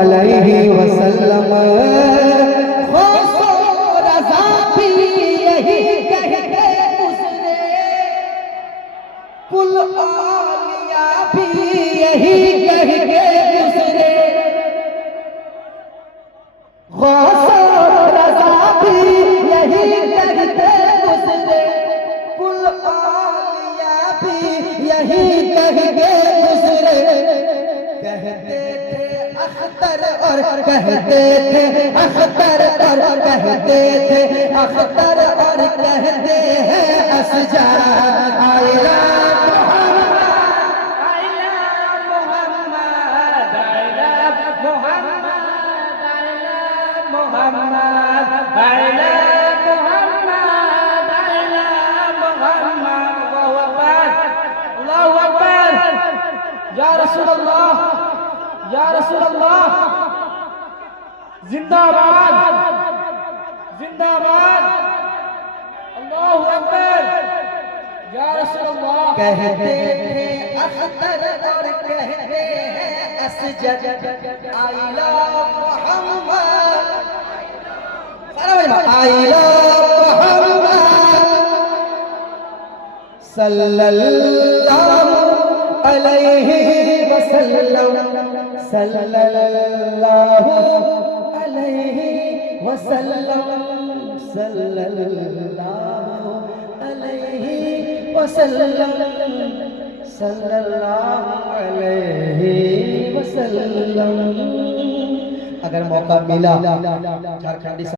अलैहि वसल्लम। रज़ा भी यही कह के गुज़रे, कुल औलिया भी यही कह के गुज़रे। गौस रज़ा भी यही कहते गुज़रे, कुल औलिया भी यही कह के गुज़रे। कहते थे अख्तर और कहते थे अख्तर और कहते थे अख्तर और कहते हैं असजा। आइला या रसूल अल्लाह, या रसूल अल्लाह, जिंदाबाद जिंदाबाद, अल्लाहु अकबर, या रसूल अल्लाह। कहते थे अख्तर और कहते हैं असजद। I love Mohammad, I love Mohammad सल्लल्लाहु अलैहि वसल्लम, सल्लल्लाहु अलैहि वसल्लम, सल्लल्लाहु अलैहि वसल्लम, सल्लल्लाहु अलैहि वसल्लम। अगर मौका मिला झारखंडी